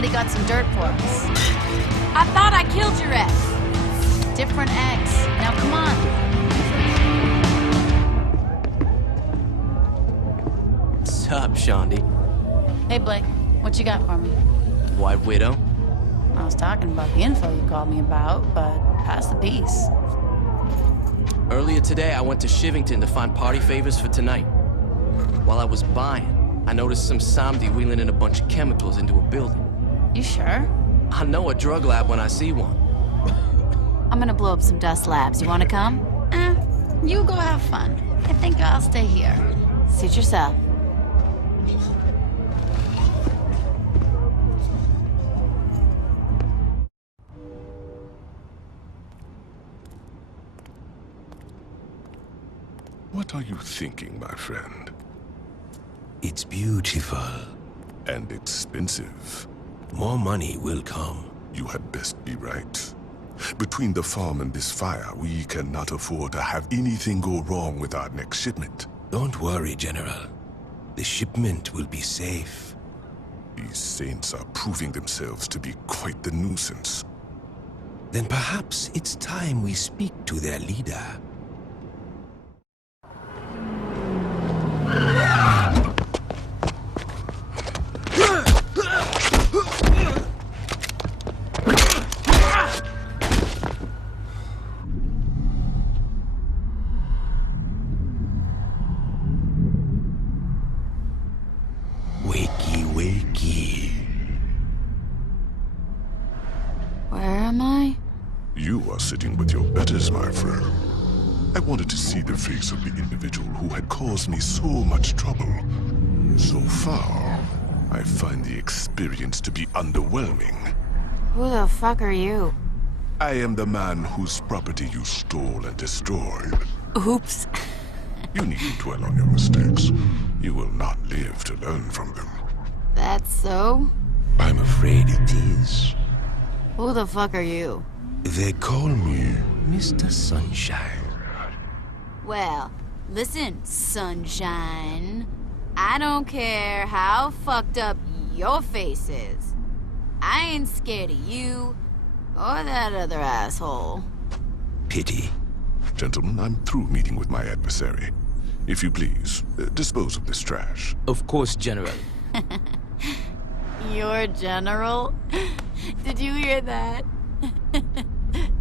said he got some dirt for us. I thought I killed your ex. Different ex. Now come on. What's up, Samedi? Hey, Blake. What you got for me? White Widow? I was talking about the info you called me about, but pass the piece. Earlier today, I went to Shivington to find party favors for tonight. While I was buying, I noticed some Samedi wheeling in a bunch of chemicals into a building. You sure? I know a drug lab when I see one. I'm gonna blow up some dust labs. You wanna come? You go have fun. I think I'll stay here. Suit yourself. What are you thinking, my friend? It's beautiful. And expensive. More money will come. You had best be right. Between the farm and this fire, we cannot afford to have anything go wrong with our next shipment. Don't worry, General. The shipment will be safe. These saints are proving themselves to be quite the nuisance. Then perhaps it's time we speak to their leader. Wakey, wakey. Where am I? You are sitting with your betters, my friend. I wanted to see the face of the individual who had caused me so much trouble. So far, I find the experience to be underwhelming. Who the fuck are you? I am the man whose property you stole and destroyed. Oops. You needn't dwell on your mistakes. You will not live to learn from them. That's so? I'm afraid it is. Who the fuck are you? They call me Mr. Sunshine. Well, listen, sunshine. I don't care how fucked up your face is. I ain't scared of you or that other asshole. Pity. Gentlemen, I'm through meeting with my adversary. If you please, dispose of this trash. Of course, General. Your general? Did you hear that?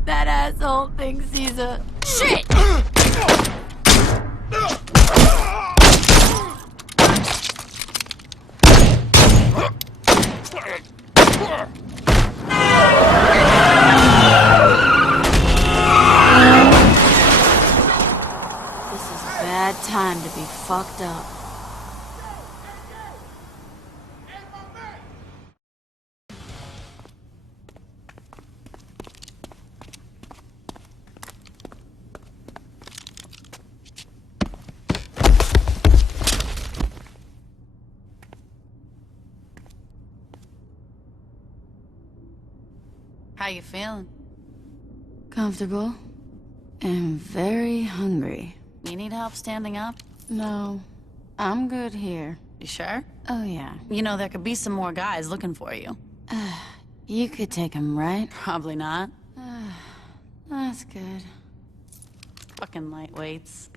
That asshole thinks he's a... Shit! This is a bad time to be fucked up. How you feeling? Comfortable. And very hungry. You need help standing up? No. I'm good here. You sure? Oh, yeah. You know, there could be some more guys looking for you. You could take them, right? Probably not. That's good. Fucking lightweights.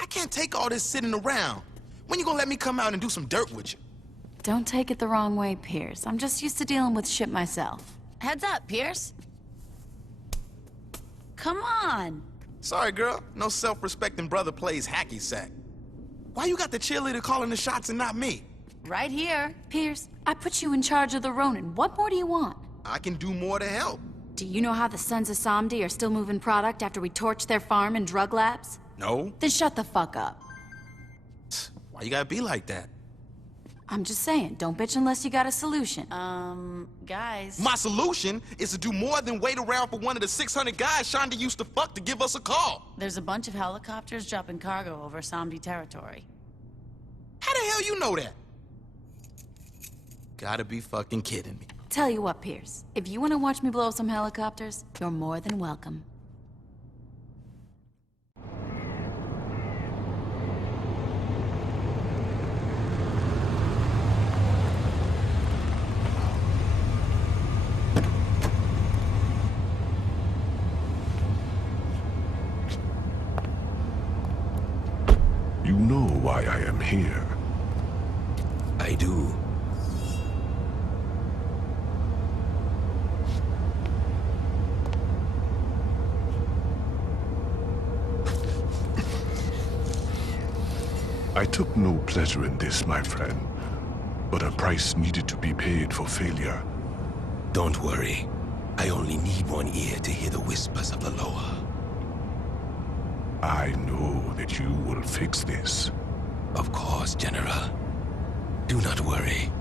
I can't take all this sitting around. When you gonna let me come out and do some dirt with you? Don't take it the wrong way, Pierce. I'm just used to dealing with shit myself. Heads up, Pierce. Come on. Sorry, girl. No self-respecting brother plays hacky sack. Why you got the cheerleader calling the shots and not me? Right here. Pierce, I put you in charge of the Ronin. What more do you want? I can do more to help. Do you know how the Sons of Samedi are still moving product after we torched their farm and drug labs? No? Then shut the fuck up. Why you gotta be like that? I'm just saying, don't bitch unless you got a solution. Guys. My solution is to do more than wait around for one of the 600 guys Shonda used to fuck to give us a call. There's a bunch of helicopters dropping cargo over Samedi territory. How the hell you know that? Gotta be fucking kidding me. Tell you what, Pierce. If you want to watch me blow some helicopters, you're more than welcome. You know why I am here. I do. I took no pleasure in this, my friend. But a price needed to be paid for failure. Don't worry. I only need one ear to hear the whispers of the lower. I know that you will fix this. Of course, General. Do not worry.